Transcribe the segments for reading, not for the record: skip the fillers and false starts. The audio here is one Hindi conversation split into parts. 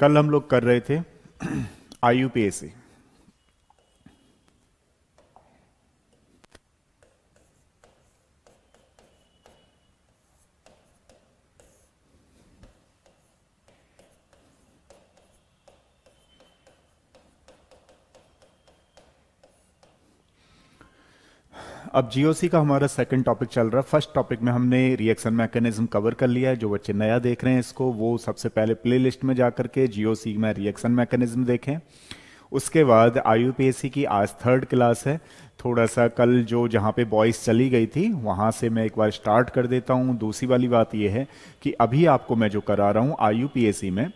कल हम लोग कर रहे थे आईयूपीएसी। अब जीओसी का हमारा सेकंड टॉपिक चल रहा है। फर्स्ट टॉपिक में हमने रिएक्शन मैकेनिज्म कवर कर लिया है। जो बच्चे नया देख रहे हैं इसको, वो सबसे पहले प्लेलिस्ट में जाकर के जीओसी में रिएक्शन मैकेनिज्म देखें। उसके बाद आईयूपीएसी की आज थर्ड क्लास है। थोड़ा सा कल जो जहाँ पे वॉइस चली गई थी वहाँ से मैं एक बार स्टार्ट कर देता हूँ। दूसरी वाली बात यह है कि अभी आपको मैं जो करा रहा हूँ आईयूपीएसी में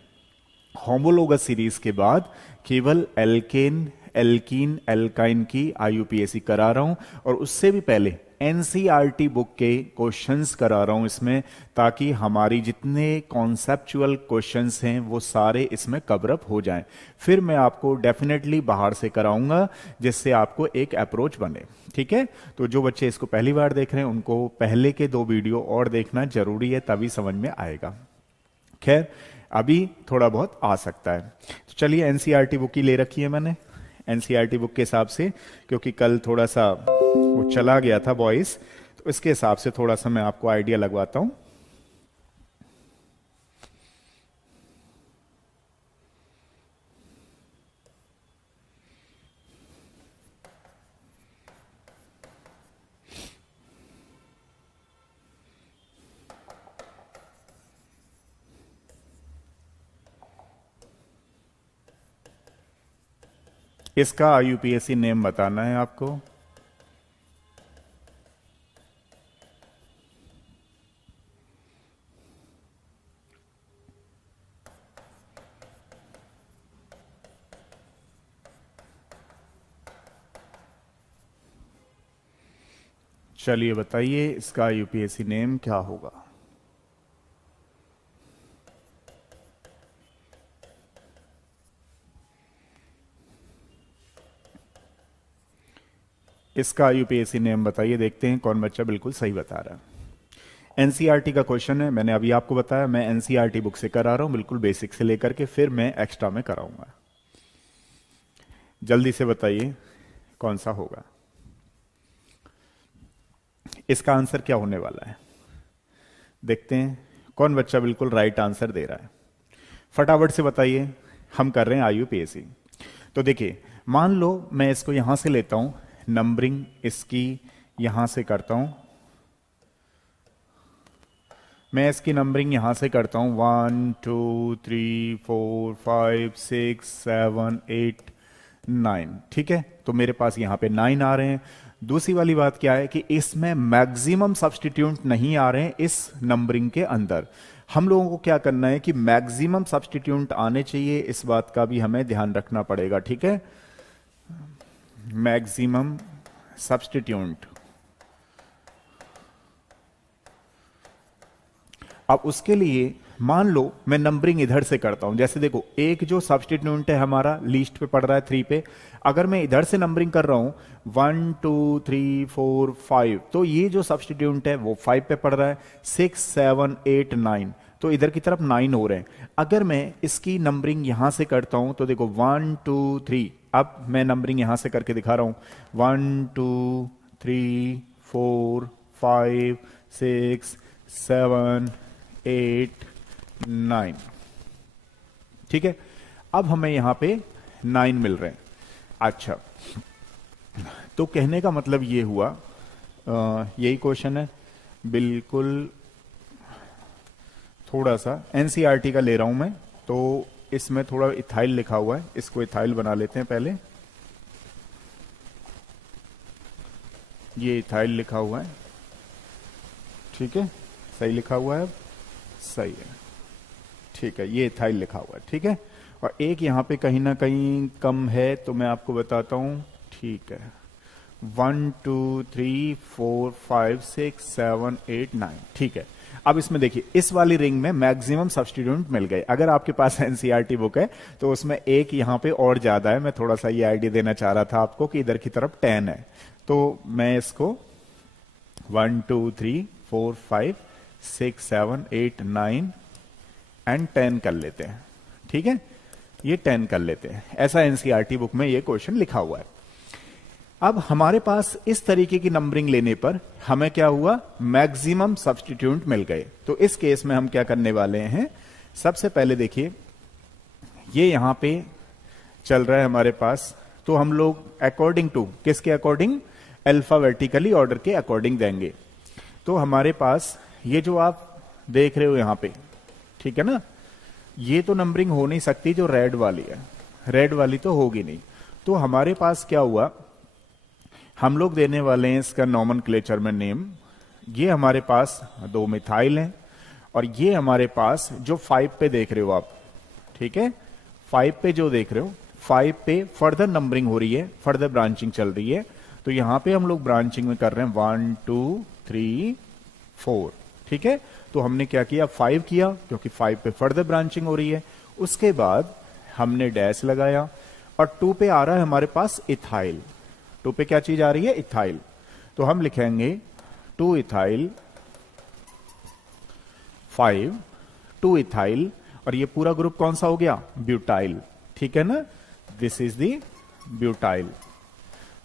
होमोलोगस सीरीज के बाद केवल एल्केन एल्कीन एल्काइन की आईयूपीएसी करा रहा हूं, और उससे भी पहले एनसीईआरटी बुक के क्वेश्चंस करा रहा हूं इसमें, ताकि हमारी जितने कॉन्सेप्चुअल क्वेश्चंस हैं वो सारे इसमें कवर अप हो जाएं। फिर मैं आपको डेफिनेटली बाहर से कराऊंगा जिससे आपको एक अप्रोच बने। ठीक है, तो जो बच्चे इसको पहली बार देख रहे हैं उनको पहले के 2 वीडियो और देखना जरूरी है, तभी समझ में आएगा। खैर, अभी थोड़ा बहुत आ सकता है। तो चलिए, एनसीईआरटी बुक ही ले रखी है मैंने। एनसीईआरटी बुक के हिसाब से, क्योंकि कल थोड़ा सा वो चला गया था वॉइस, तो इसके हिसाब से थोड़ा सा मैं आपको आइडिया लगवाता हूं। इसका आईयूपीएसी नेम बताना है आपको। चलिए बताइए, इसका आईयूपीएसी नेम क्या होगा। इसका आईयूपीएसी नेम बताइए, देखते हैं कौन बच्चा बिल्कुल सही बता रहा है। एनसीईआरटी का क्वेश्चन है, मैंने अभी आपको बताया मैं एनसीईआरटी बुक से करा रहा हूं, बिल्कुल बेसिक से लेकर के, फिर मैं एक्स्ट्रा में कराऊंगा। जल्दी से बताइए कौन सा होगा। इसका आंसर क्या होने वाला है, देखते हैं कौन बच्चा बिल्कुल राइट आंसर दे रहा है। फटाफट से बताइए, हम कर रहे हैं आईयूपीएसी। तो देखिए, मान लो मैं इसको यहां से लेता हूं, नंबरिंग इसकी यहां से करता हूं, मैं इसकी नंबरिंग यहां से करता हूं 1 2 3 4 5 6 7 8 9। ठीक है, तो मेरे पास यहां पे 9 आ रहे हैं। दूसरी वाली बात क्या है कि इसमें मैक्सिमम सब्सटीट्यूंट नहीं आ रहे हैं इस नंबरिंग के अंदर। हम लोगों को क्या करना है कि मैक्सिमम सब्सटीट्यूंट आने चाहिए, इस बात का भी हमें ध्यान रखना पड़ेगा। ठीक है, मैक्सिमम सब्सटीट्यूंट। अब उसके लिए मान लो मैं नंबरिंग इधर से करता हूं, जैसे देखो एक जो सब्सटीट्यूंट है हमारा लीस्ट पे पड़ रहा है 3 पे, अगर मैं इधर से नंबरिंग कर रहा हूं 1 2 3 4 5, तो ये जो सब्सटीट्यूंट है वो 5 पे पड़ रहा है। 6 7 8 9, तो इधर की तरफ 9 हो रहे हैं। अगर मैं इसकी नंबरिंग यहां से करता हूं तो देखो 1 2 3, अब मैं नंबरिंग यहां से करके दिखा रहा हूं 1 2 3 4 5 6 7 8 9। ठीक है, अब हमें यहां पे 9 मिल रहे हैं। अच्छा, तो कहने का मतलब ये हुआ, यही क्वेश्चन है बिल्कुल। थोड़ा सा एनसीईआरटी का ले रहा हूं मैं, तो इसमें थोड़ा इथाइल लिखा हुआ है, इसको इथाइल बना लेते हैं पहले। ये इथाइल लिखा हुआ है, ठीक है, सही लिखा हुआ है, अब सही है। ठीक है, ये इथाइल लिखा हुआ है, ठीक है। और एक यहां पे कहीं ना कहीं कम है, तो मैं आपको बताता हूं। ठीक है, 1 2 3 4 5 6 7 8 9। ठीक है, अब इसमें देखिए इस वाली रिंग में मैक्सिमम सब्स्टिट्यूएंट मिल गए। अगर आपके पास एनसीईआरटी बुक है तो उसमें एक यहां पे और ज्यादा है। मैं थोड़ा सा ये आइडिया देना चाह रहा था आपको कि इधर की तरफ 10 है, तो मैं इसको 1 2 3 4 5 6 7 8 9 एंड 10 कर लेते हैं। ठीक है, ये 10 कर लेते हैं, ऐसा एनसीईआरटी बुक में ये क्वेश्चन लिखा हुआ है। अब हमारे पास इस तरीके की नंबरिंग लेने पर हमें क्या हुआ, मैक्सिमम सब्स्टिट्यूट मिल गए। तो इस केस में हम क्या करने वाले हैं, सबसे पहले देखिए ये यहां पे चल रहा है हमारे पास, तो हम लोग अकॉर्डिंग टू किसके अकॉर्डिंग, अल्फाबेटिकली ऑर्डर के अकॉर्डिंग देंगे। तो हमारे पास ये जो आप देख रहे हो यहां पे, ठीक है ना, ये तो नंबरिंग हो नहीं सकती, जो रेड वाली है, रेड वाली तो होगी नहीं। तो हमारे पास क्या हुआ, हम लोग देने वाले हैं इसका नॉमेनक्लेचर में नेम। ये हमारे पास 2 मिथाइल हैं, और ये हमारे पास जो 5 पे देख रहे हो आप, ठीक है, 5 पे जो देख रहे हो, 5 पे फर्दर नंबरिंग हो रही है, फर्दर ब्रांचिंग चल रही है। तो यहां पे हम लोग ब्रांचिंग में कर रहे हैं 1 2 3 4, ठीक है। तो हमने क्या किया, 5 किया, क्योंकि 5 पे फर्दर ब्रांचिंग हो रही है। उसके बाद हमने डैश लगाया, और 2 पे आ रहा है हमारे पास इथाइल। 2 पे क्या चीज आ रही है, इथाइल। तो हम लिखेंगे 2 इथाइल 5, 2 इथाइल, और ये पूरा ग्रुप कौन सा हो गया, ब्यूटाइल, ठीक है ना, दिस इज द ब्यूटाइल।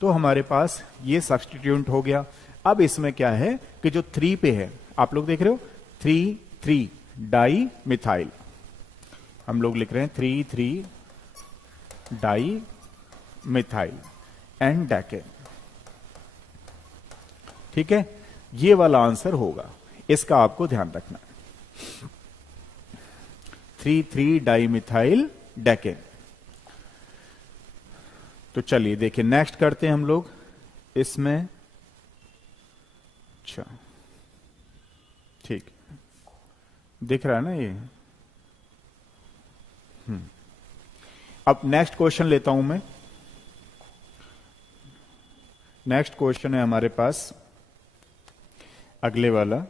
तो हमारे पास ये सब्स्टिट्यूट हो गया। अब इसमें क्या है कि जो 3 पे है, आप लोग देख रहे हो 3 डाई मिथाइल, हम लोग लिख रहे हैं 3 डाई मिथाइल एंड डेकेन, ठीक है, ये वाला आंसर होगा, इसका आपको ध्यान रखना है, 3 डाई मिथाइल डेकेन। तो चलिए देखिए नेक्स्ट करते हैं हम लोग इसमें, अच्छा ठीक, दिख रहा है ना ये। अब नेक्स्ट क्वेश्चन लेता हूं मैं। नेक्स्ट क्वेश्चन है हमारे पास अगले वाला,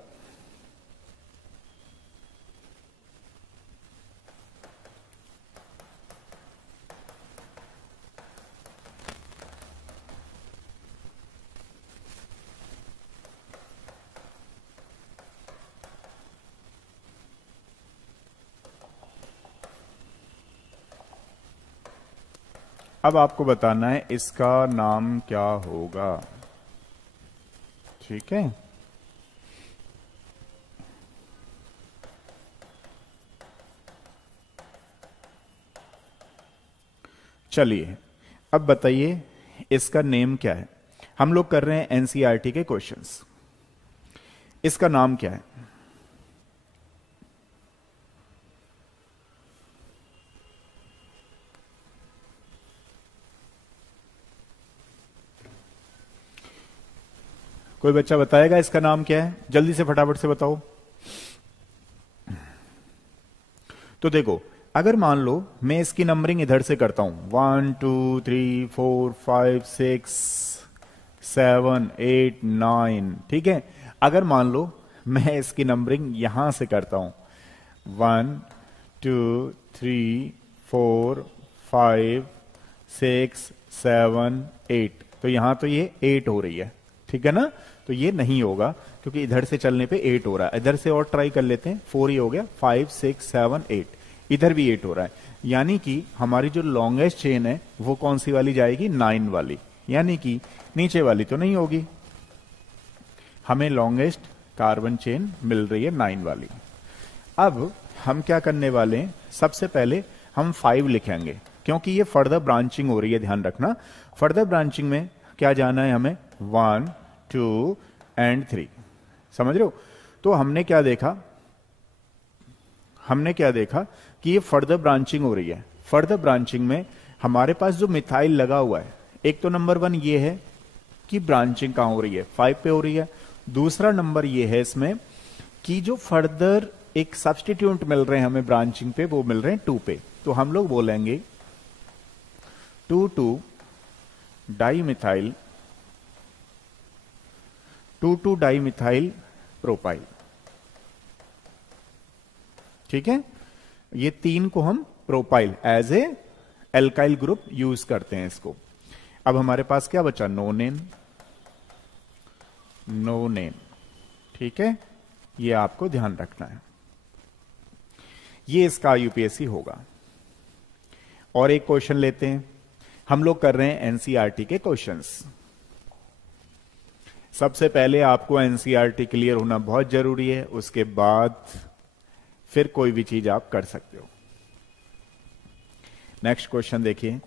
अब आपको बताना है इसका नाम क्या होगा, ठीक है। चलिए अब बताइए इसका नेम क्या है। हम लोग कर रहे हैं एनसीईआरटी के क्वेश्चंस, इसका नाम क्या है, कोई बच्चा बताएगा इसका नाम क्या है, जल्दी से फटाफट से बताओ। तो देखो, अगर मान लो मैं इसकी नंबरिंग इधर से करता हूं 1 2 3 4 5 6 7 8 9, ठीक है। अगर मान लो मैं इसकी नंबरिंग यहां से करता हूं 1 2 3 4 5 6 7 8, तो यहां तो ये 8 हो रही है, ठीक है ना। तो ये नहीं होगा, क्योंकि इधर से चलने पे 8 हो रहा है। इधर से और ट्राई कर लेते हैं, 4 ही हो गया, 5 6 7 8, इधर भी 8 हो रहा है। यानी कि हमारी जो लॉन्गेस्ट चेन है वो कौन सी वाली जाएगी, 9 वाली, यानी कि नीचे वाली तो नहीं होगी। हमें लॉन्गेस्ट कार्बन चेन मिल रही है 9 वाली। अब हम क्या करने वाले हैं, सबसे पहले हम 5 लिखेंगे, क्योंकि ये फर्दर ब्रांचिंग हो रही है, ध्यान रखना। फर्दर ब्रांचिंग में क्या जाना है हमें, 1 2 एंड 3, समझ रहे हो। तो हमने क्या देखा, हमने क्या देखा कि ये फर्दर ब्रांचिंग हो रही है। फर्दर ब्रांचिंग में हमारे पास जो मिथाइल लगा हुआ है, एक तो नंबर 1 ये है कि ब्रांचिंग कहां हो रही है, 5 पे हो रही है। दूसरा नंबर ये है इसमें कि जो फर्दर एक सब्स्टिट्यूट मिल रहे हैं हमें ब्रांचिंग पे, वो मिल रहे हैं 2 पे। तो हम लोग बोलेंगे 2 dimethyl, 2 dimethyl propyl, ठीक है। ये 3 को हम propyl as a alkyl group use करते हैं इसको। अब हमारे पास क्या बचा, नोनेन, नोनेन, ठीक है। ये आपको ध्यान रखना है, ये इसका यूपीएससी होगा। और एक क्वेश्चन लेते हैं। हम लोग कर रहे हैं एनसीईआरटी के क्वेश्चंस। सबसे पहले आपको एनसीईआरटी क्लियर होना बहुत जरूरी है, उसके बाद फिर कोई भी चीज आप कर सकते हो। नेक्स्ट क्वेश्चन देखिए।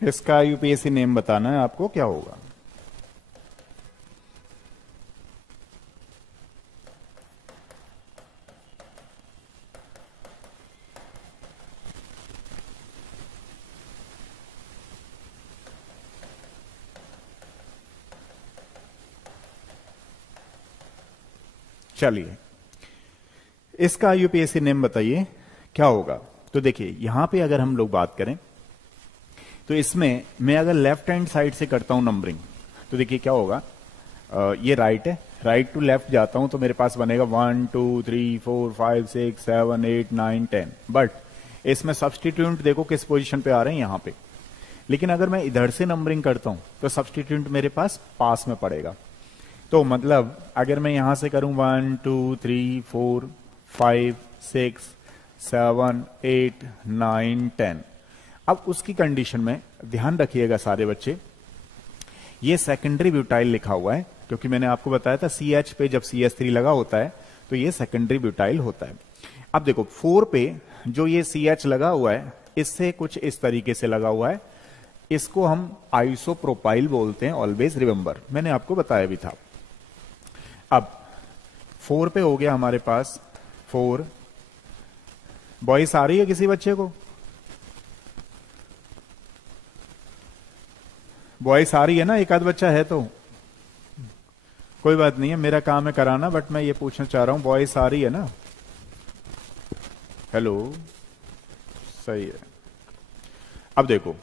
इसका यूपीएससी नेम बताना है आपको, क्या होगा। चलिए, इसका यूपीएससी नेम बताइए क्या होगा। तो देखिए यहां पे अगर हम लोग बात करें तो इसमें मैं अगर लेफ्ट हैंड साइड से करता हूं नंबरिंग, तो देखिए क्या होगा। ये राइट है, राइट टू लेफ्ट जाता हूं तो मेरे पास बनेगा 1 2 3 4 5 6 7 8 9 10। बट इसमें सब्सटीट्यूएंट देखो किस पोजीशन पे आ रहे हैं, यहां पे। लेकिन अगर मैं इधर से नंबरिंग करता हूं तो सब्सटीट्यूएंट मेरे पास में पड़ेगा। तो मतलब अगर मैं यहां से करूं 1 2 3 4 5 6 7 8 9 10, अब उसकी कंडीशन में ध्यान रखिएगा सारे बच्चे, ये सेकेंडरी ब्यूटाइल लिखा हुआ है, क्योंकि मैंने आपको बताया था CH पे जब CH3 लगा होता है तो ये सेकेंडरी ब्यूटाइल होता है। अब देखो 4 पे जो ये CH लगा हुआ है, इससे कुछ इस तरीके से लगा हुआ है, इसको हम आइसोप्रोपाइल बोलते हैं, ऑलवेज रिमेंबर, मैंने आपको बताया भी था। अब 4 पे हो गया हमारे पास 4। वॉइस आ रही है किसी बच्चे को? वॉइस आ रही है ना? एक आध बच्चा है तो कोई बात नहीं है, मेरा काम है कराना, बट मैं ये पूछना चाह रहा हूं वॉइस आ रही है ना? हेलो, सही है। अब देखो,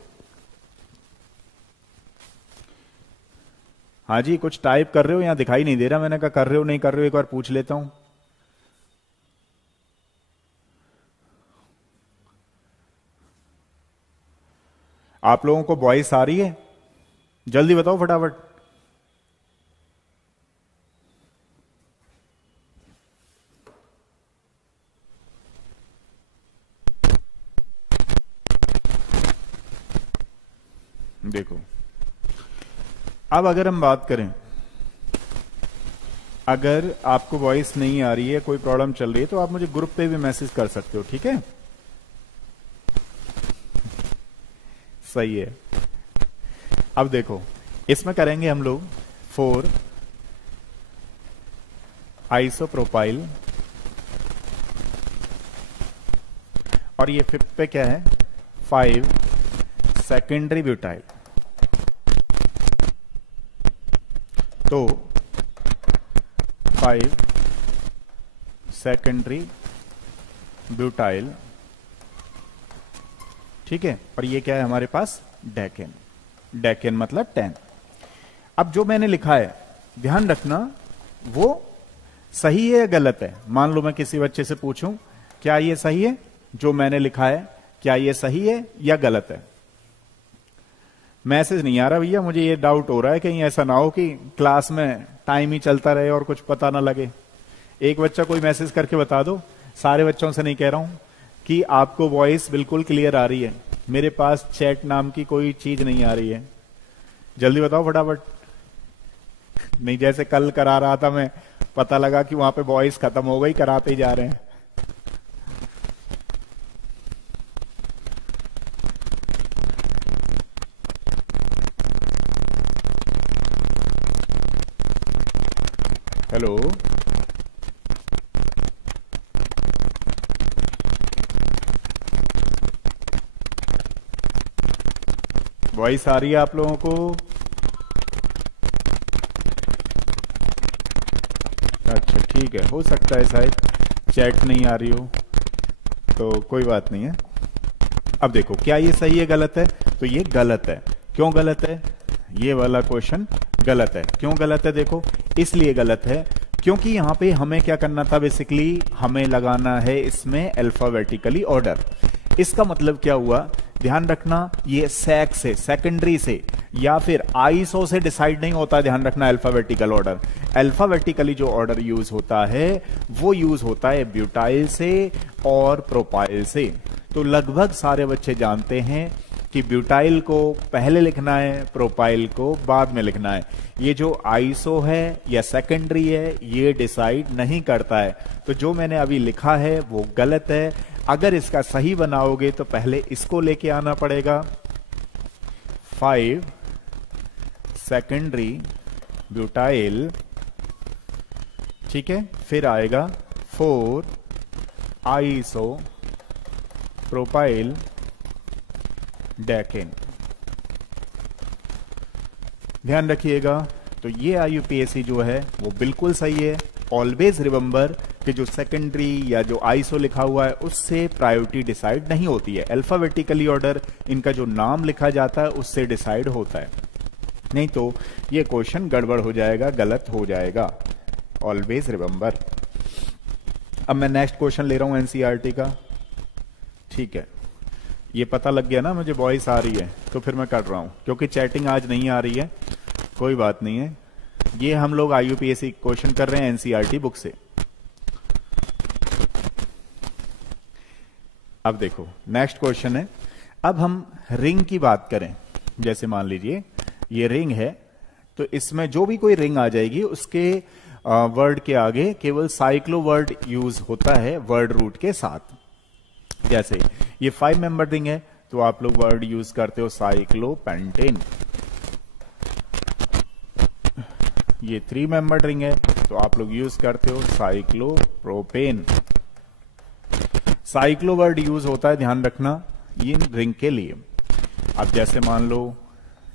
हाँ जी, कुछ टाइप कर रहे हो? यहां दिखाई नहीं दे रहा, मैंने कहा कर रहे हो नहीं कर रहे हो, एक बार पूछ लेता हूं। आप लोगों को वॉइस आ रही है? जल्दी बताओ फटाफट। देखो, अब अगर हम बात करें, अगर आपको वॉइस नहीं आ रही है, कोई प्रॉब्लम चल रही है, तो आप मुझे ग्रुप पे भी मैसेज कर सकते हो, ठीक है? सही है। अब देखो, इसमें करेंगे हम लोग 4 आइसोप्रोपाइल, और ये 5 पे क्या है, 5 सेकेंडरी ब्यूटाइल। तो 5 सेकेंडरी ब्यूटाइल, ठीक है। और ये क्या है हमारे पास, डेकेन। डेकेन मतलब 10। अब जो मैंने लिखा है, ध्यान रखना वो सही है या गलत है। मान लो मैं किसी बच्चे से पूछूं क्या ये सही है, जो मैंने लिखा है क्या ये सही है या गलत है। मैसेज नहीं आ रहा भैया, मुझे ये डाउट हो रहा है कहीं ऐसा ना हो कि क्लास में टाइम ही चलता रहे और कुछ पता ना लगे। एक बच्चा कोई मैसेज करके बता दो, सारे बच्चों से नहीं कह रहा हूं, कि आपको वॉइस बिल्कुल क्लियर आ रही है। मेरे पास चैट नाम की कोई चीज नहीं आ रही है, जल्दी बताओ फटाफट। नहीं, जैसे कल करा रहा था मैं, पता लगा कि वहां पे वॉइस खत्म हो गई, कराते ही जा रहे हैं। हेलो, वॉइस आ रही है आप लोगों को? अच्छा ठीक है, हो सकता है शायद चैट नहीं आ रही हो, तो कोई बात नहीं है। अब देखो क्या ये सही है गलत है, तो ये गलत है। क्यों गलत है? ये वाला क्वेश्चन गलत है। क्यों गलत है? देखो, इसलिए गलत है क्योंकि यहां पे हमें क्या करना था, बेसिकली हमें लगाना है इसमें अल्फाबेटिकली ऑर्डर। इसका मतलब क्या हुआ, ध्यान रखना, ये सेक से, सेकेंडरी से या फिर आईएसओ से डिसाइड नहीं होता। ध्यान रखना, अल्फाबेटिकल ऑर्डर, अल्फाबेटिकली जो ऑर्डर यूज होता है वो यूज होता है ब्यूटाइल से और प्रोपाइल से। तो लगभग सारे बच्चे जानते हैं कि ब्यूटाइल को पहले लिखना है, प्रोपाइल को बाद में लिखना है। ये जो आईएसओ है या सेकेंडरी है, ये डिसाइड नहीं करता है। तो जो मैंने अभी लिखा है वो गलत है। अगर इसका सही बनाओगे तो पहले इसको लेके आना पड़ेगा, 5 सेकेंडरी ब्यूटाइल, ठीक है, फिर आएगा 4 आईएसओ प्रोपाइल डेकेन। ध्यान रखिएगा। तो ये आईयूपीएसी जो है वो बिल्कुल सही है। ऑलवेज रिमेंबर कि जो सेकेंडरी या जो आईएसओ लिखा हुआ है उससे प्रायोरिटी डिसाइड नहीं होती है। अल्फाबेटिकली ऑर्डर, इनका जो नाम लिखा जाता है उससे डिसाइड होता है, नहीं तो ये क्वेश्चन गड़बड़ हो जाएगा, गलत हो जाएगा। Always remember. अब मैं नेक्स्ट क्वेश्चन ले रहा हूं एनसीईआरटी का, ठीक है। ये पता लग गया ना मुझे वॉइस आ रही है, तो फिर मैं कर रहा हूं, क्योंकि चैटिंग आज नहीं आ रही है, कोई बात नहीं है। ये हम लोग आईयूपीएसी क्वेश्चन कर रहे हैं एनसीईआरटी बुक से। अब देखो नेक्स्ट क्वेश्चन है, अब हम रिंग की बात करें। जैसे मान लीजिए ये रिंग है, तो इसमें जो भी कोई रिंग आ जाएगी उसके वर्ड के आगे केवल साइक्लो वर्ड यूज होता है वर्ड रूट के साथ। जैसे ये 5 मेंबर रिंग है तो आप लोग वर्ड यूज करते हो साइक्लोपेंटेन। ये 3 मेंबर रिंग है तो आप लोग यूज करते हो साइक्लोप्रोपेन। साइक्लो वर्ड यूज होता है, ध्यान रखना, इन रिंग के लिए। अब जैसे मान लो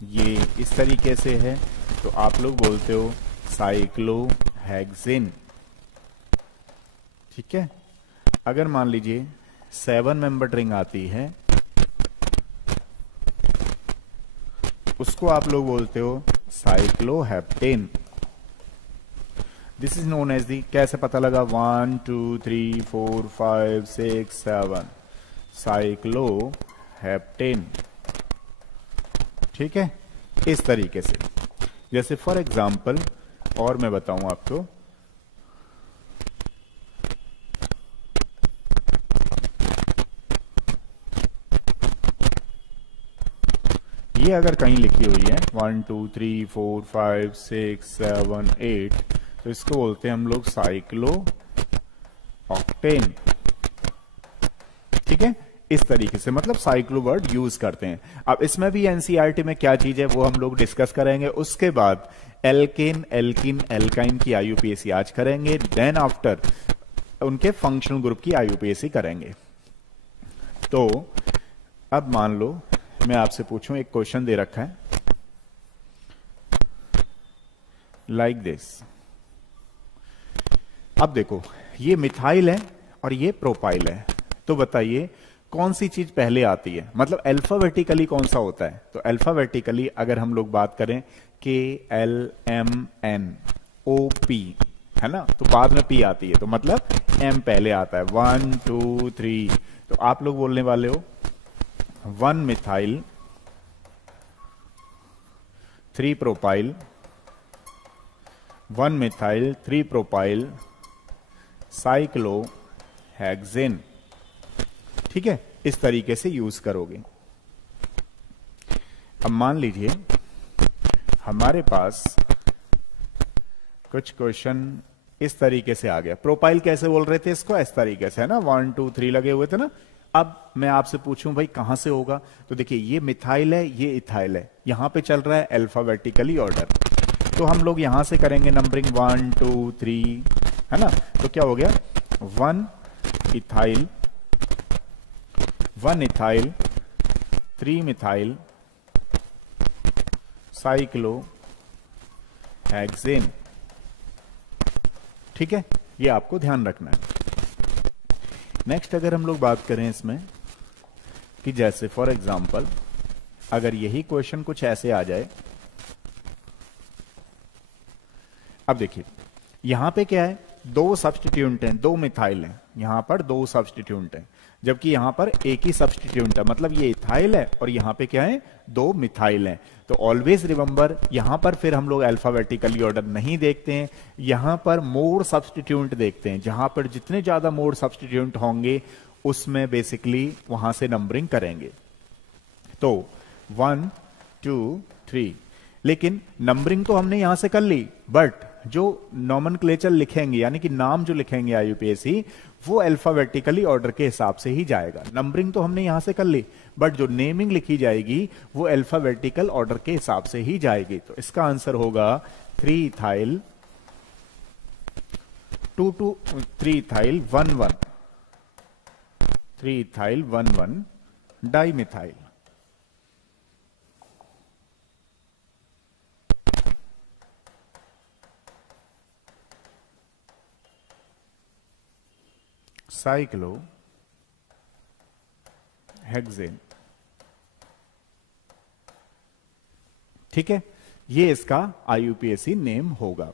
ये इस तरीके से है तो आप लोग बोलते हो साइक्लोहेक्सेन, ठीक है। अगर मान लीजिए 7 मेंबर रिंग आती है, उसको आप लोग बोलते हो cycloheptane. This is known as the, कैसे पता लगा, 1 2 3 4 5 6 7 साइक्लोहेप्टेन, ठीक है, इस तरीके से। जैसे फॉर एग्जाम्पल और मैं बताऊं आपको, ये अगर कहीं लिखी हुई है 1 2 3 4 5 6 7 8, तो इसको बोलते हैं हम लोग साइक्लो ऑक्टेन, ठीक है, इस तरीके से, मतलब साइक्लो वर्ड यूज करते हैं। अब इसमें भी एनसीईआरटी में क्या चीज है वो हम लोग डिस्कस करेंगे। उसके बाद एल्केन, एल्किन, एल्काइन की आईयूपीएसी आज करेंगे। देन आफ्टर उनके फंक्शनल ग्रुप की आईयूपीएसी करेंगे। तो अब मान लो मैं आपसे पूछूं, एक क्वेश्चन दे रखा है लाइक दिस। अब देखो ये मिथाइल है और ये प्रोपाइल है, तो बताइए कौन सी चीज पहले आती है, मतलब अल्फाबेटिकली कौन सा होता है। तो अल्फाबेटिकली अगर हम लोग बात करें KLMNOP, है ना, तो बाद में P आती है, तो मतलब M पहले आता है। 1 2 3, तो आप लोग बोलने वाले हो 1 methyl 3 propyl, 1 methyl 3 propyl cyclohexane, ठीक है, इस तरीके से यूज करोगे। अब मान लीजिए हमारे पास कुछ क्वेश्चन इस तरीके से आ गया। प्रोपाइल कैसे बोल रहे थे इसको, इस तरीके से, है ना, 1 2 3 लगे हुए थे ना। अब मैं आपसे पूछूं भाई कहां से होगा, तो देखिए ये मिथाइल है, ये इथाइल है, यहां पे चल रहा है अल्फाबेटिकली ऑर्डर, तो हम लोग यहां से करेंगे नंबरिंग 1 2 3, है ना। तो क्या हो गया, 1 इथाइल 3 मिथाइल साइक्लोहेक्सेन, ठीक है, ये आपको ध्यान रखना है। नेक्स्ट अगर हम लोग बात करें इसमें कि जैसे फॉर एग्जांपल अगर यही क्वेश्चन कुछ ऐसे आ जाए, अब देखिए यहां पे क्या है, दो सब्स्टिट्यूएंट हैं, दो मिथाइल हैं, यहां पर दो सब्स्टिट्यूएंट हैं, जबकि यहां पर एक ही सब्स्टिट्यूएंट है, मतलब ये इथाइल है और यहां पे क्या है, दो मिथाइल हैं। तो ऑलवेज रिमेंबर, यहां पर फिर हम लोग अल्फाबेटिकली ऑर्डर नहीं देखते हैं, यहां पर मोर सब्स्टिट्यूएंट देखते हैं, जहां पर जितने ज्यादा मोर सब्स्टिट्यूएंट होंगे उसमें बेसिकली वहां से नंबरिंग करेंगे। तो 1 2 3, लेकिन नंबरिंग तो हमने यहां से कर ली, बट जो नॉमेनक्लेचर लिखेंगे यानी कि नाम जो लिखेंगे आईयूपीएसी, वो अल्फाबेटिकली ऑर्डर के हिसाब से ही जाएगा। नंबरिंग तो हमने यहां से कर ली, बट जो नेमिंग लिखी जाएगी वो अल्फाबेटिकल ऑर्डर के हिसाब से ही जाएगी। तो इसका आंसर होगा 3 ethyl 2 2 3 ethyl 1 1 3 ethyl 1 1 dimethyl. Cyclo hexane. ठीक है, ये इसका आईयूपीएसी नेम होगा।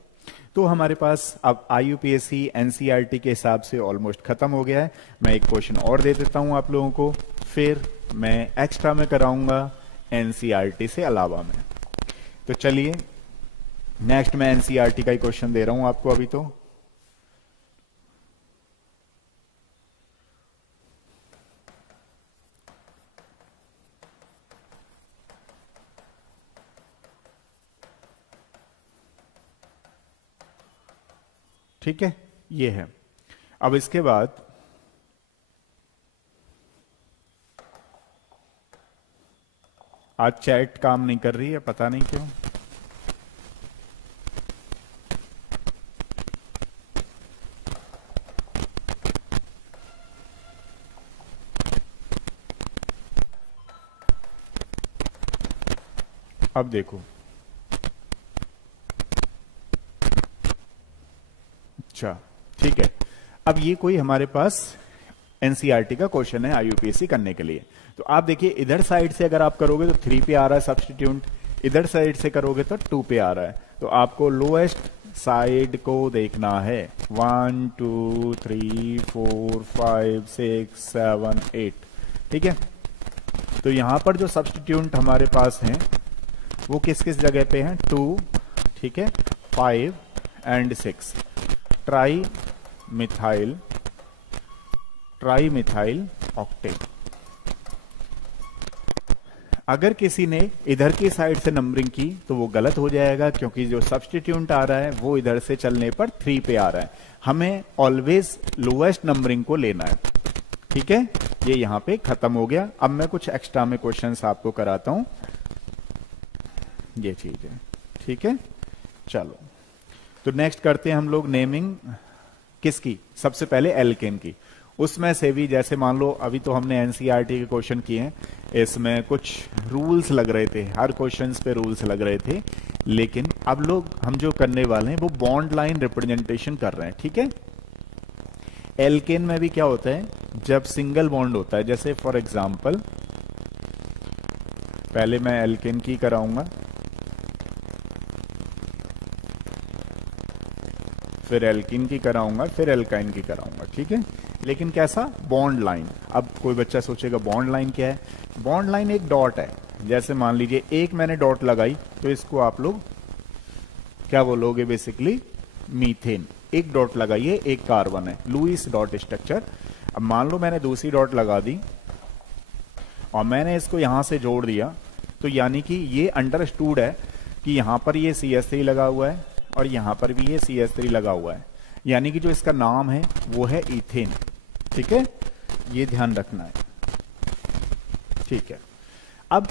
तो हमारे पास अब आईयूपीएसी एनसीईआरटी के हिसाब से ऑलमोस्ट खत्म हो गया है। मैं एक क्वेश्चन और दे देता हूं आप लोगों को, फिर मैं एक्स्ट्रा में कराऊंगा एनसीईआरटी से अलावा में। तो चलिए नेक्स्ट मैं एनसीईआरटी का ही क्वेश्चन दे रहा हूं आपको अभी। तो ठीक है, ये है। अब इसके बाद आज चैट काम नहीं कर रही है, पता नहीं क्यों। अब देखो, अच्छा ठीक है, अब ये कोई हमारे पास एनसीईआरटी का क्वेश्चन है आईयूपीएसी करने के लिए। तो आप देखिए इधर साइड से अगर आप करोगे तो 3 पे आ रहा है सब्स्टिट्यूएंट, इधर साइड से करोगे तो 2 पे आ रहा है। तो आपको लोएस्ट साइड को देखना है। 1 2 3 4 5 6 7 8। ठीक है, तो यहां पर जो सब्स्टिट्यूएंट हमारे पास हैं वो किस किस जगह पे हैं, 2, ठीक है, 5 एंड 6। Tri methyl octet. अगर किसी ने इधर की साइड से नंबरिंग की तो वो गलत हो जाएगा, क्योंकि जो सब्स्टिट्यूएंट आ रहा है वो इधर से चलने पर 3 पे आ रहा है। हमें ऑलवेज लोएस्ट नंबरिंग को लेना है। ठीक है, ये यहां पे खत्म हो गया। अब मैं कुछ एक्स्ट्रा में क्वेश्चंस आपको कराता हूं, ये चीज है। ठीक है, चलो तो नेक्स्ट करते हैं हम लोग नेमिंग किसकी, सबसे पहले एल्केन की। उसमें से भी जैसे मान लो अभी तो हमने एनसीईआरटी के क्वेश्चन किए हैं, इसमें कुछ रूल्स लग रहे थे, हर क्वेश्चंस पे रूल्स लग रहे थे, लेकिन अब लोग हम जो करने वाले हैं वो बॉन्ड लाइन रिप्रेजेंटेशन कर रहे हैं। ठीक है, एल्केन में भी क्या होता है, जब सिंगल बॉन्ड होता है, जैसे फॉर एग्जांपल पहले मैं एल्केन की कराऊंगा, फिर एल्किन की कराऊंगा, फिर एल्काइन की कराऊंगा। ठीक है, लेकिन कैसा, बॉन्ड लाइन। अब कोई बच्चा सोचेगा बॉन्ड लाइन क्या है। बॉन्ड लाइन एक डॉट है, जैसे मान लीजिए एक मैंने डॉट लगाई तो इसको आप लोग क्या बोलोगे, बेसिकली मीथेन। एक डॉट लगाइए, एक कार्बन है, लुईस डॉट स्ट्रक्चर। अब मान लो मैंने दूसरी डॉट लगा दी और मैंने इसको यहां से जोड़ दिया, तो यानी कि ये अंडरस्टूड है कि यहां पर ये CH3 लगा हुआ है और यहां पर भी ये CH3 लगा हुआ है, यानी कि जो इसका नाम है वो है इथेन। ठीक है, ये ध्यान रखना है। ठीक है, अब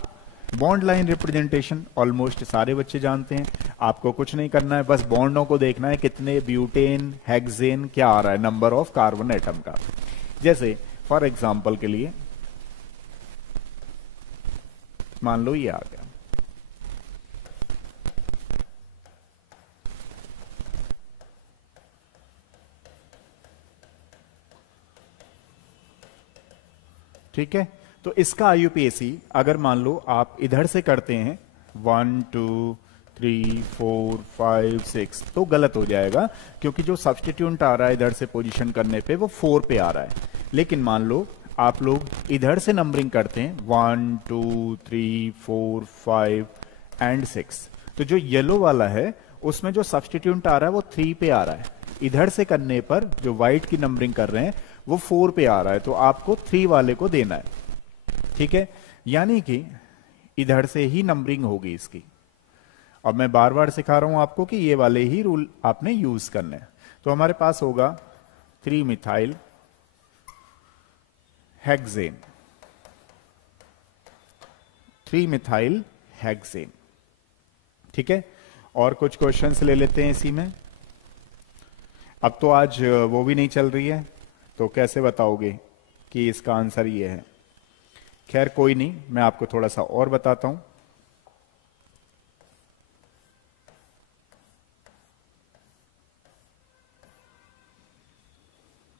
बॉन्ड लाइन रिप्रेजेंटेशन ऑलमोस्ट सारे बच्चे जानते हैं, आपको कुछ नहीं करना है, बस बॉन्डों को देखना है कितने ब्यूटेन हेक्सेन क्या आ रहा है, नंबर ऑफ कार्बन एटम का। जैसे फॉर एग्जांपल के लिए मान लो ये आ गया, ठीक है, तो इसका आईयूपीएसी अगर मान लो आप इधर से करते हैं 1 2 3 4 5 6 तो गलत हो जाएगा, क्योंकि जो सब्स्टिट्यूएंट आ रहा है इधर से पोजीशन करने पे वो 4 पे आ रहा है। लेकिन मान लो आप लोग इधर से नंबरिंग करते हैं 1 2 3 4 5 एंड 6, तो जो येलो वाला है उसमें जो सब्स्टिट्यूएंट आ रहा है वो 3 पे आ रहा है। इधर से करने पर जो व्हाइट की नंबरिंग कर रहे हैं वो 4 पे आ रहा है, तो आपको 3 वाले को देना है। ठीक है, यानी कि इधर से ही नंबरिंग होगी इसकी। अब मैं बार बार सिखा रहा हूं आपको कि ये वाले ही रूल आपने यूज करने हैं। तो हमारे पास होगा 3 मिथाइल हेक्सेन, 3 मिथाइल हेक्सेन। ठीक है, और कुछ क्वेश्चंस ले लेते हैं इसी में। अब तो आज वो भी नहीं चल रही है, तो कैसे बताओगे कि इसका आंसर ये है? खैर कोई नहीं, मैं आपको थोड़ा सा और बताता हूं।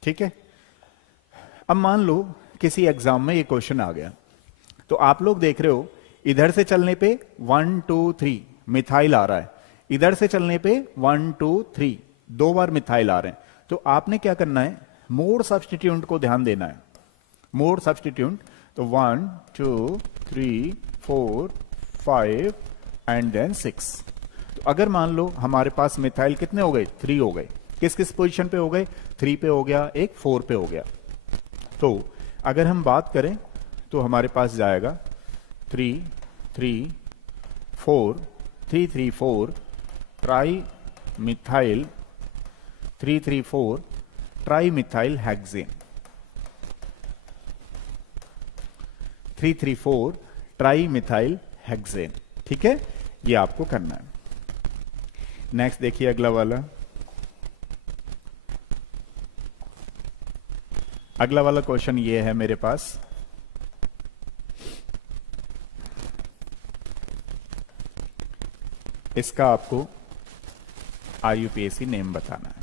ठीक है, अब मान लो किसी एग्जाम में ये क्वेश्चन आ गया, तो आप लोग देख रहे हो इधर से चलने पे 1 2 3 मिथाइल आ रहा है, इधर से चलने पे 1 2 3 2 बार मिथाइल आ रहे हैं। तो आपने क्या करना है, मोड सब्स्टिट्यूएंट को ध्यान देना है। मोड सब्स्टिट्यूएंट, तो 1 2 3 4 5 एंड देन 6। तो अगर मान लो हमारे पास मिथाइल कितने हो गए, 3 हो गए। किस किस पोजीशन पे हो गए, 3 पे हो गया, एक 4 पे हो गया। तो अगर हम बात करें तो हमारे पास जाएगा 3 3 4 3 3 4 tri methyl 3 3 4 tri methyl hexane, 3 3 4 tri methyl hexane. ठीक है, ये आपको करना है। नेक्स्ट देखिए अगला वाला। अगला वाला क्वेश्चन ये है मेरे पास, इसका आपको आईयूपीएसी नेम बताना है।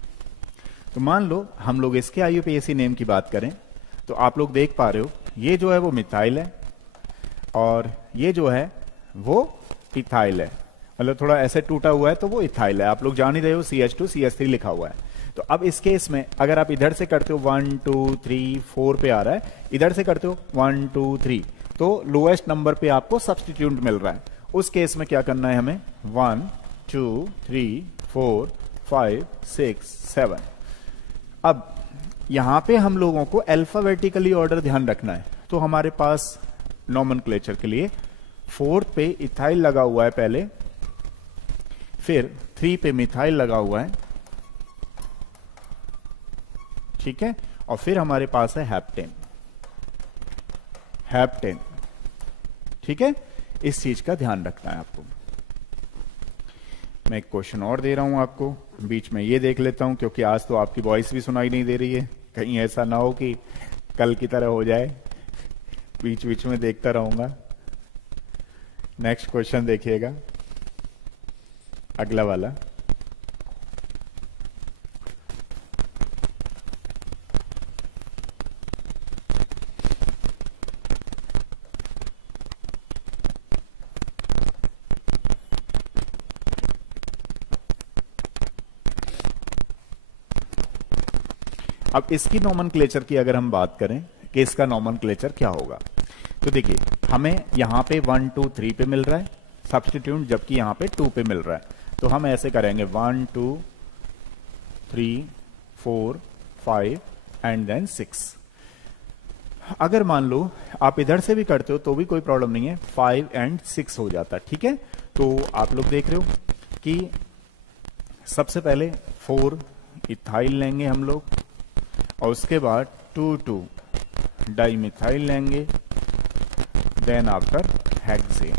तो मान लो हम लोग इसके आईयूपीएसी नेम की बात करें, तो आप लोग देख पा रहे हो ये जो है वो मिथाइल है और ये जो है वो इथाइल है। मतलब थोड़ा ऐसे टूटा हुआ है तो वो इथाइल है। आप लोग जान ही रहे हो CH2 CH3 लिखा हुआ है। तो अब इस केस में अगर आप इधर से करते हो 1 2 3 4 पे आ रहा है, इधर से करते हो 1 2 3, तो लोएस्ट नंबर पे आपको सब्स्टिट्यूएंट मिल रहा है। उस केस में क्या करना है हमें, 1 2 3 4 5 6 7। अब यहां पे हम लोगों को अल्फाबेटिकली ऑर्डर ध्यान रखना है। तो हमारे पास नॉमेनक्लेचर के लिए 4th पे इथाइल लगा हुआ है पहले, फिर 3 पे मिथाइल लगा हुआ है। ठीक है, और फिर हमारे पास है हेप्टेन, हेप्टेन। ठीक है, इस चीज का ध्यान रखना है आपको। मैं एक क्वेश्चन और दे रहा हूं आपको, बीच में ये देख लेता हूं, क्योंकि आज तो आपकी वॉइस भी सुनाई नहीं दे रही है। कहीं ऐसा ना हो कि कल की तरह हो जाए, बीच बीच में देखता रहूंगा। नेक्स्ट क्वेश्चन देखिएगा, अगला वाला। अब इसकी नॉमेनक्लेचर की अगर हम बात करें कि इसका नॉमेनक्लेचर क्या होगा, तो देखिए हमें यहां पे 1 2 3 पे मिल रहा है सब्स्टिट्यूएंट, जबकि यहां पे 2 पे मिल रहा है। तो हम ऐसे करेंगे 1 2 3 4 5 एंड देन 6। अगर मान लो आप इधर से भी करते हो तो भी कोई प्रॉब्लम नहीं है, 5 एंड 6 हो जाता है। ठीक है, तो आप लोग देख रहे हो कि सबसे पहले 4 इथाइल लेंगे हम लोग, और उसके बाद 2 2 डाइमिथाइल लेंगे, देन आफ्टर हेक्सेन।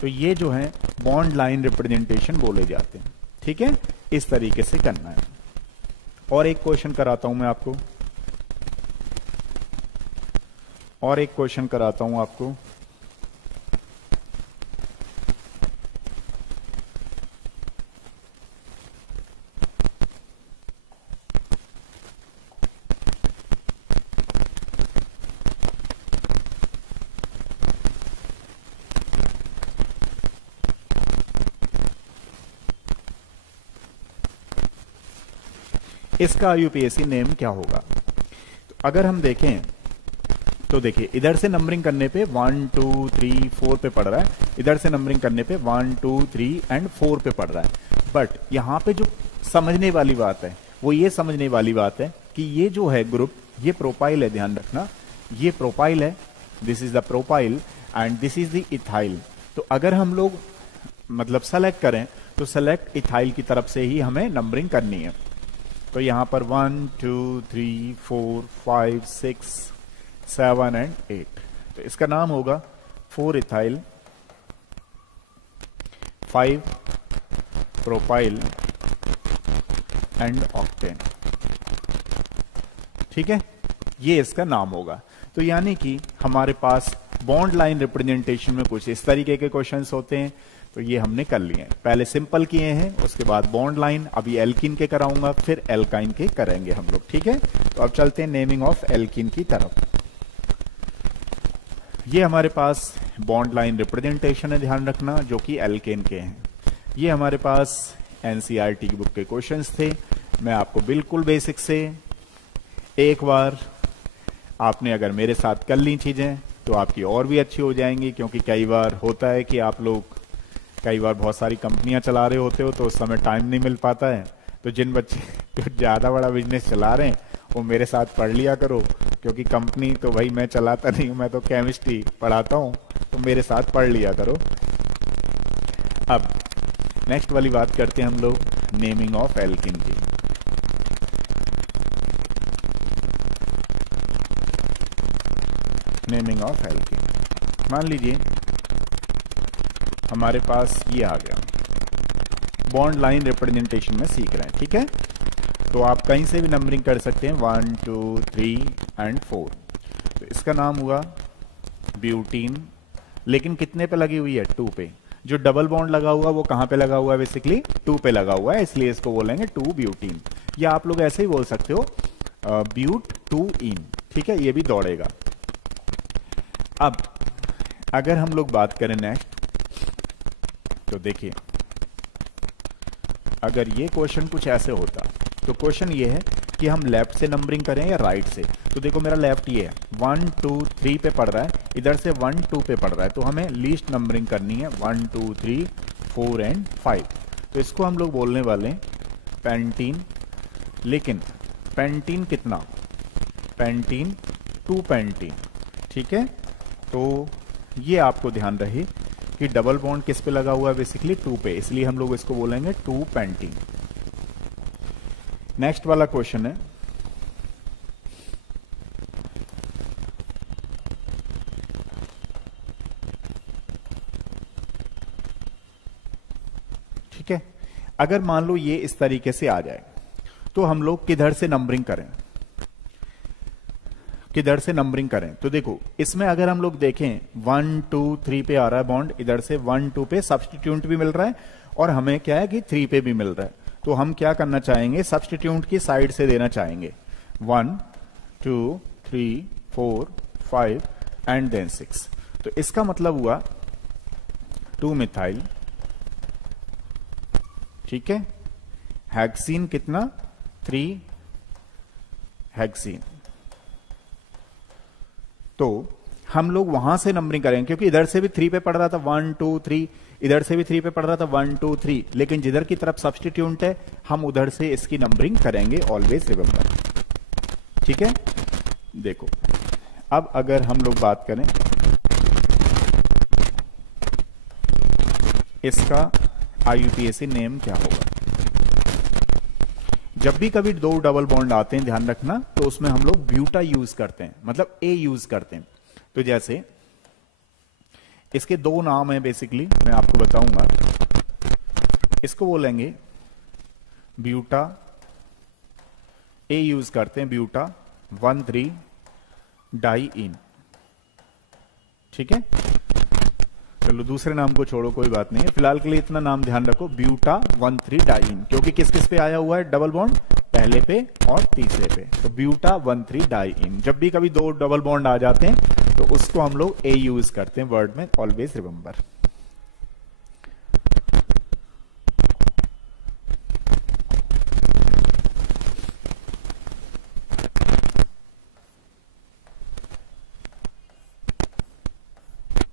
तो ये जो है बॉन्ड लाइन रिप्रेजेंटेशन बोले जाते हैं। ठीक है, इस तरीके से करना है। और एक क्वेश्चन कराता हूं मैं आपको, और एक क्वेश्चन कराता हूं आपको। इसका IUPAC नेम क्या होगा? तो अगर हम देखें तो देखिए इधर से नंबरिंग करने पे 1 2 3 4 पे पड़ रहा है, इधर से नंबरिंग करने पे 1 2 3 एंड 4 पे पड़ रहा है। बट यहां पे जो समझने वाली बात है वो ये समझने वाली बात है कि ये जो है ग्रुप, ये प्रोपाइल है, ध्यान रखना ये प्रोपाइल है, this is the propyl and this is the ethyl. तो अगर हम लोग मतलब सेलेक्ट करें तो सेलेक्ट इथाइल की तरफ से ही हमें नंबरिंग करनी है। तो यहां पर 1 2 3 4 5 6 7 एंड 8, तो इसका नाम होगा 4 इथाइल 5 प्रोपाइल एंड ऑक्टेन। ठीक है, ये इसका नाम होगा। तो यानी कि हमारे पास बॉन्ड लाइन रिप्रेजेंटेशन में कुछ इस तरीके के क्वेश्चंस होते हैं। तो ये हमने कर लिए हैं, पहले सिंपल किए हैं, उसके बाद बॉन्ड लाइन, अभी एल्किन के कराऊंगा, फिर एल्काइन के करेंगे हम लोग। ठीक है, तो अब चलते हैं नेमिंग ऑफ एल्किन की तरफ। ये हमारे पास बॉन्ड लाइन रिप्रेजेंटेशन है, ध्यान रखना, जो कि एल्केन के हैं। ये हमारे पास एनसीईआरटी की बुक के क्वेश्चंस थे। मैं आपको बिल्कुल बेसिक से एक बार आपने अगर मेरे साथ कर ली चीजें तो आपकी और भी अच्छी हो जाएंगी, क्योंकि कई बार होता है कि आप लोग कई बार बहुत सारी कंपनियां चला रहे होते हो तो उस समय टाइम नहीं मिल पाता है। तो जिन बच्चे जो ज्यादा बड़ा बिजनेस चला रहे हैं वो मेरे साथ पढ़ लिया करो, क्योंकि कंपनी तो भाई मैं चलाता नहीं हूं, मैं तो केमिस्ट्री पढ़ाता हूं, तो मेरे साथ पढ़ लिया करो। अब नेक्स्ट वाली बात करते हैं हम लोग नेमिंग ऑफ एल्किन की। नेमिंग ऑफ एल्किन, मान लीजिए हमारे पास ये आ गया, बॉन्ड लाइन रिप्रेजेंटेशन में सीख रहे हैं। ठीक है, तो आप कहीं से भी नंबरिंग कर सकते हैं 1 2 3 एंड 4। तो इसका नाम हुआ ब्यूटीन, लेकिन कितने पे लगी हुई है? 2 पे। जो डबल बॉन्ड लगा हुआ वो कहां पे लगा हुआ है? बेसिकली 2 पे लगा हुआ है, इसलिए इसको बोलेंगे 2 ब्यूटीन, या आप लोग ऐसे ही बोल सकते हो ब्यूट 2 इन। ठीक है, ये भी दौड़ेगा। अब अगर हम लोग बात करें नेक्स्ट, तो देखिए अगर ये क्वेश्चन कुछ ऐसे होता, तो क्वेश्चन ये है कि हम लेफ्ट से नंबरिंग करें या राइट से। तो देखो मेरा लेफ्ट ये है, 1 2 3 पे पड़ रहा है, इधर से 1 2 पे पड़ रहा है, तो हमें लीस्ट नंबरिंग करनी है 1 2 3 4 एंड 5। तो इसको हम लोग बोलने वाले हैं पेंटीन। लेकिन पेंटीन कितना? Pentene 2 pentene. ठीक है, तो ये आपको ध्यान रहे कि डबल बॉन्ड किस पे लगा हुआ है? बेसिकली 2 पे, इसलिए हम लोग इसको बोलेंगे 2 पेंटीन। नेक्स्ट वाला क्वेश्चन है, ठीक है, अगर मान लो ये इस तरीके से आ जाए तो हम लोग किधर से नंबरिंग करें? किधर से नंबरिंग करें? तो देखो इसमें अगर हम लोग देखें 1 2 3 पे आ रहा है बॉन्ड, इधर से 1 2 पे सब्स्टिट्यूट भी मिल रहा है और हमें क्या है कि 3 पे भी मिल रहा है। तो हम क्या करना चाहेंगे? सब्स्टिट्यूट की साइड से देना चाहेंगे 1 2 3 4 5 एंड देन 6। तो इसका मतलब हुआ 2 मिथाइल, ठीक है, हेक्सीन कितना? 3 हेक्सीन। तो हम लोग वहां से नंबरिंग करेंगे, क्योंकि इधर से भी 3 पे पड़ रहा था 1 2 3, इधर से भी 3 पे पड़ रहा था 1 2 3, लेकिन जिधर की तरफ सब्स्टिट्यूट है हम उधर से इसकी नंबरिंग करेंगे, ऑलवेज रिमेंबर। ठीक है, देखो अब अगर हम लोग बात करें इसका IUPAC नेम क्या होगा? जब भी कभी 2 डबल बॉन्ड आते हैं, ध्यान रखना, तो उसमें हम लोग ब्यूटा यूज करते हैं, मतलब A यूज करते हैं। तो जैसे इसके 2 नाम हैं, बेसिकली मैं आपको बताऊंगा। इसको बोलेंगे ब्यूटा, A यूज करते हैं ब्यूटा 1,3 डाई इन। ठीक है, चलो दूसरे नाम को छोड़ो, कोई बात नहीं है, फिलहाल के लिए इतना नाम ध्यान रखो, ब्यूटा 1,3 डाइइन, क्योंकि किस किस पे आया हुआ है डबल बॉन्ड? पहले पे और तीसरे पे। तो ब्यूटा 1,3 डाइइन। जब भी कभी 2 डबल बॉन्ड आ जाते हैं तो उसको हम लोग A यूज करते हैं वर्ड में, ऑलवेज रिमेंबर।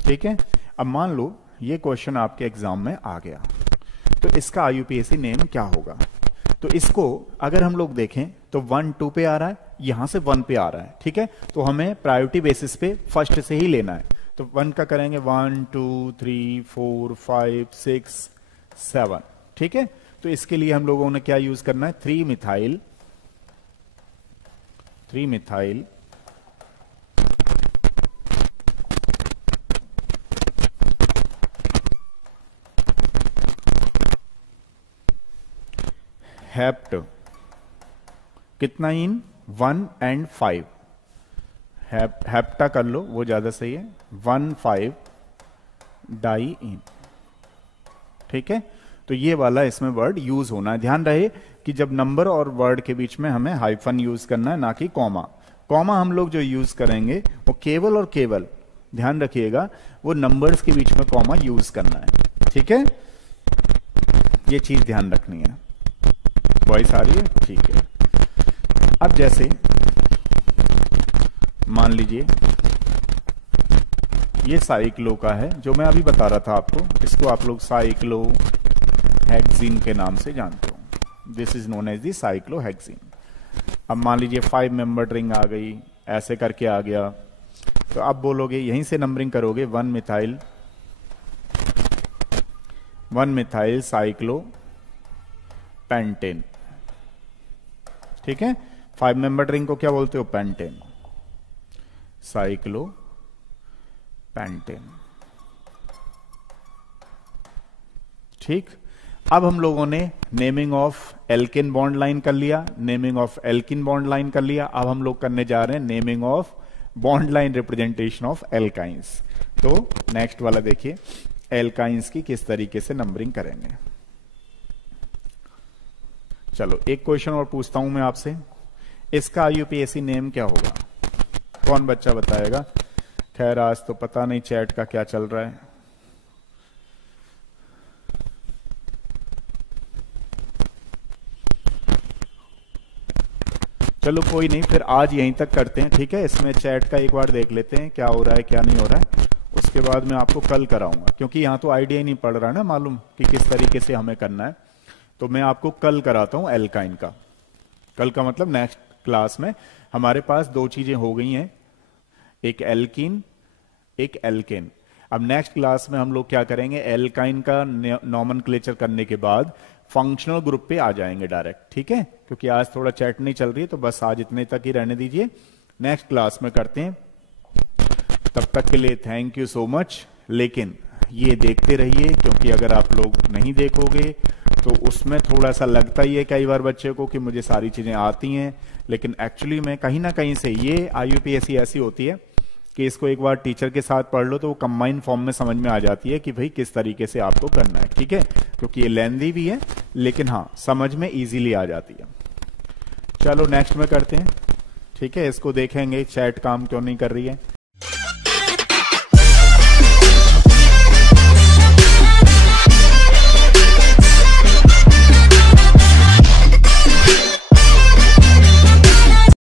ठीक है। अब मान लो ये क्वेश्चन आपके एग्जाम में आ गया, तो इसका आईयूपीएसी नेम क्या होगा? तो इसको अगर हम लोग देखें तो 1 2 पे आ रहा है, यहां से 1 पे आ रहा है, ठीक है। तो हमें प्रायोरिटी बेसिस पे फर्स्ट से ही लेना है। तो 1 का करेंगे 1 2 3 4 5 6 7, ठीक है। तो इसके लिए हम लोगों ने क्या यूज करना है? 3 मिथाइल हेप्ट, कितना इन? 1 and 5, हेप्टा कर लो, वो ज्यादा सही है। 1 5 डाई इन, ठीक है। तो ये वाला इसमें वर्ड यूज होना है। ध्यान रहे कि जब नंबर और वर्ड के बीच में हमें हाइफन यूज करना है, ना कि कॉमा। कॉमा हम लोग जो यूज करेंगे वो केवल और केवल, ध्यान रखिएगा, वो नंबर्स के बीच में कॉमा यूज करना है, ठीक है। ये चीज ध्यान रखनी है। वॉइस आ रही है? ठीक है। अब जैसे मान लीजिए ये साइक्लो का है, जो मैं अभी बता रहा था आपको, इसको आप लोग साइक्लो हेक्सीन के नाम से जानते हो। This is known as the cyclohexene. अब मान लीजिए 5 मेंबर्ड रिंग आ गई, ऐसे करके आ गया, तो अब बोलोगे यहीं से नंबरिंग करोगे 1 मिथाइल साइक्लो पेंटेन, ठीक है। 5 मेंबर्ड रिंग को क्या बोलते हो? पेंटेन, साइक्लो पेंटेन, ठीक। अब हम लोगों ने naming of alkene bond line कर लिया, naming of alkene bond line कर लिया। अब हम लोग करने जा रहे हैं naming of bond line representation of alkynes. तो नेक्स्ट वाला देखिए, एल्काइंस की किस तरीके से नंबरिंग करेंगे। चलो एक क्वेश्चन और पूछता हूं मैं आपसे, इसका आईयूपीएसी नेम क्या होगा? कौन बच्चा बताएगा? खैर आज तो पता नहीं चैट का क्या चल रहा है। चलो कोई नहीं, फिर आज यहीं तक करते हैं, ठीक है। इसमें चैट का एक बार देख लेते हैं क्या हो रहा है क्या नहीं हो रहा है, उसके बाद मैं आपको कल कराऊंगा, क्योंकि यहां तो आइडिया ही नहीं पड़ रहा ना मालूम कि किस तरीके से हमें करना है। तो मैं आपको कल कराता हूं एल्काइन का। कल का मतलब नेक्स्ट क्लास में हमारे पास 2 चीजें हो गई हैं, एक एल्कीन एक एल्केन। अब नेक्स्ट क्लास में हम लोग क्या करेंगे, एल्काइन का नॉमेनक्लेचर करने के बाद फंक्शनल ग्रुप पे आ जाएंगे डायरेक्ट, ठीक है। क्योंकि आज थोड़ा चैट नहीं चल रही है, तो बस आज इतने तक ही रहने दीजिए, नेक्स्ट क्लास में करते हैं। तब तक के लिए थैंक यू सो मच। लेकिन ये देखते रहिए, क्योंकि अगर आप लोग नहीं देखोगे तो उसमें थोड़ा सा लगता ही है कई बार बच्चे को कि मुझे सारी चीजें आती हैं, लेकिन एक्चुअली में कहीं ना कहीं से ये आईयूपीएसी ऐसी होती है कि इसको एक बार टीचर के साथ पढ़ लो तो वो कंबाइंड फॉर्म में समझ में आ जाती है कि भाई किस तरीके से आपको करना है, ठीक है। क्योंकि ये लेंदी भी है, लेकिन हाँ समझ में इजीली आ जाती है। चलो नेक्स्ट में करते हैं, ठीक है। इसको देखेंगे चैट काम क्यों नहीं कर रही है।